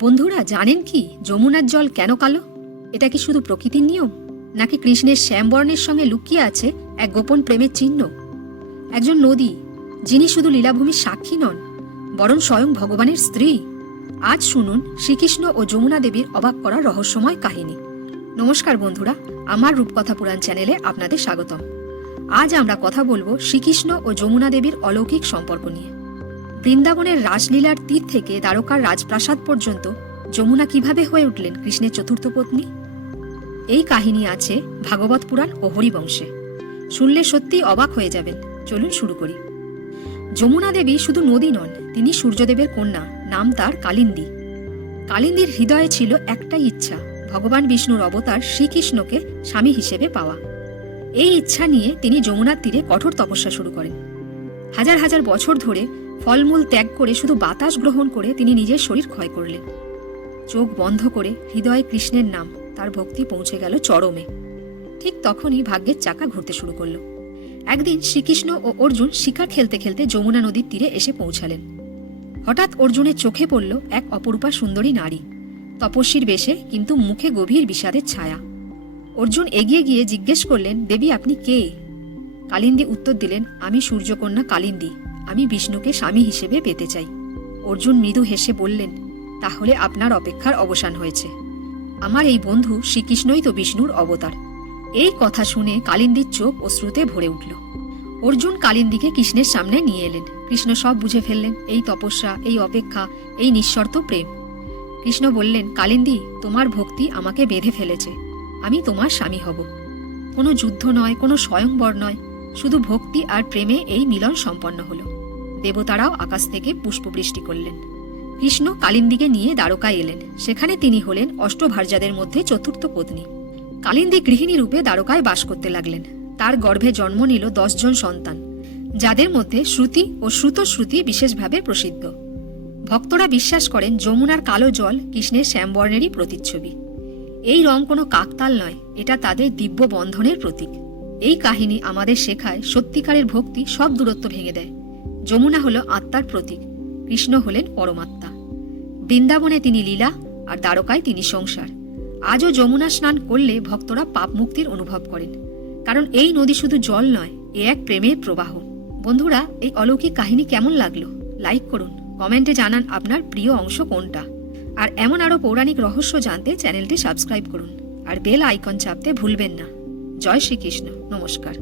বন্ধুরা, জানেন কি? যমুনার জল কেন কালো? এটা কি শুধু প্রকৃতির নিয়ম? নাকি কৃষ্ণের শ্যামবর্ণের সঙ্গে লুকিয়ে আছে এক গোপন প্রেমের চিহ্ন? একজন নদী, যিনি শুধু লীলাভূমির সাক্ষী নন, বরং স্বয়ং ভগবানের স্ত্রী। আজ শুনুন শ্রীকৃষ্ণ ও যমুনা দেবীর অবাক করা রহস্যময় কাহিনী। নমস্কার বন্ধুরা, আমার রূপকথা পুরাণ চ্যানেলে আপনাদের স্বাগতম। আজ আমরা কথা বলব শ্রীকৃষ্ণ ও যমুনা দেবীর অলৌকিক সম্পর্ক নিয়ে। বৃন্দাবনের রাসলীলার তীর থেকে দ্বারকার রাজপ্রাসাদ পর্যন্ত যমুনা কীভাবে হয়ে উঠলেন কৃষ্ণের চতুর্থ পত্নী? এই কাহিনী আছে ভাগবত পুরাণ ও হরিবংশে। শুনলে সত্যিই অবাক হয়ে যাবেন। চলুন শুরু করি। যমুনা দেবী শুধু নদী নন, তিনি সূর্যদেবের কন্যা, নাম তার কালিন্দী। কালিন্দীর হৃদয়ে ছিল একটাই ইচ্ছা, ভগবান বিষ্ণুর অবতার শ্রীকৃষ্ণকে স্বামী হিসেবে পাওয়া। এই ইচ্ছা নিয়ে তিনি যমুনার তীরে কঠোর তপস্যা শুরু করেন। হাজার হাজার বছর ধরে ফলমূল ত্যাগ করে শুধু বাতাস গ্রহণ করে তিনি নিজের শরীর ক্ষয় করলেন। চোখ বন্ধ করে হৃদয়ে কৃষ্ণের নাম, তার ভক্তি পৌঁছে গেল চরমে। ঠিক তখনই ভাগ্যের চাকা ঘুরতে শুরু করল। একদিন শ্রীকৃষ্ণ ও অর্জুন শিকার খেলতে খেলতে যমুনা নদীর তীরে এসে পৌঁছালেন। হঠাৎ অর্জুনের চোখে পড়ল এক অপরূপা সুন্দরী নারী। তপস্বীর বেশে কিন্তু মুখে গভীর বিষাদের ছায়া। অর্জুন এগিয়ে গিয়ে জিজ্ঞেস করলেন, দেবী, আপনি কে? কালিন্দী উত্তর দিলেন, আমি সূর্যকন্যা কালিন্দী। আমি বিষ্ণুকে স্বামী হিসেবে পেতে চাই। অর্জুন মৃদু হেসে বললেন, তাহলে আপনার অপেক্ষার অবসান হয়েছে। আমার এই বন্ধু শ্রীকৃষ্ণই তো বিষ্ণুর অবতার। এই কথা শুনে কালিন্দীর চোখ অশ্রুতে ভরে উঠল। অর্জুন কালিন্দীকে কৃষ্ণের সামনে নিয়ে এলেন। কৃষ্ণ সব বুঝে ফেললেন, এই তপস্যা, এই অপেক্ষা, এই নিঃশর্ত প্রেম। কৃষ্ণ বললেন, কালিন্দী, তোমার ভক্তি আমাকে বেঁধে ফেলেছে। আমি তোমার স্বামী হব। কোনো যুদ্ধ নয়, কোনো স্বয়ংবর নয়। শুধু ভক্তি আর প্রেমে এই মিলন সম্পন্ন হলো। দেবতারাও আকাশ থেকে পুষ্পবৃষ্টি করলেন। কৃষ্ণ কালিন্দীকে নিয়ে দ্বারকায় এলেন। সেখানে তিনি হলেন অষ্টভার্যাদের মধ্যে চতুর্থ পত্নী। কালিন্দী গৃহিণী রূপে দ্বারকায় বাস করতে লাগলেন। তার গর্ভে জন্ম নিল দশজন সন্তান, যাদের মধ্যে শ্রুতি ও শ্রুতশ্রুতি বিশেষভাবে প্রসিদ্ধ। ভক্তরা বিশ্বাস করেন যমুনার কালো জল কৃষ্ণের শ্যামবর্ণেরই প্রতিচ্ছবি। এই রং কোনো কাকতাল নয়, এটা তাদের দিব্য বন্ধনের প্রতীক। এই কাহিনী আমাদের শেখায় সত্যিকারের ভক্তি সব দূরত্ব ভেঙে দেয়। যমুনা হলো আত্মার প্রতীক, কৃষ্ণ হলেন পরমাত্মা। বৃন্দাবনে তিনি লীলা আর দ্বারকায় তিনি সংসার। আজও যমুনা স্নান করলে ভক্তরা পাপ মুক্তির অনুভব করেন, কারণ এই নদী শুধু জল নয়, এ এক প্রেমের প্রবাহ। বন্ধুরা, এই অলৌকিক কাহিনী কেমন লাগল? লাইক করুন, কমেন্টে জানান আপনার প্রিয় অংশ কোনটা। আর এমন আরও পৌরাণিক রহস্য জানতে চ্যানেলটি সাবস্ক্রাইব করুন, আর বেল আইকন চাপতে ভুলবেন না। জয় শ্রীকৃষ্ণ, নমস্কার।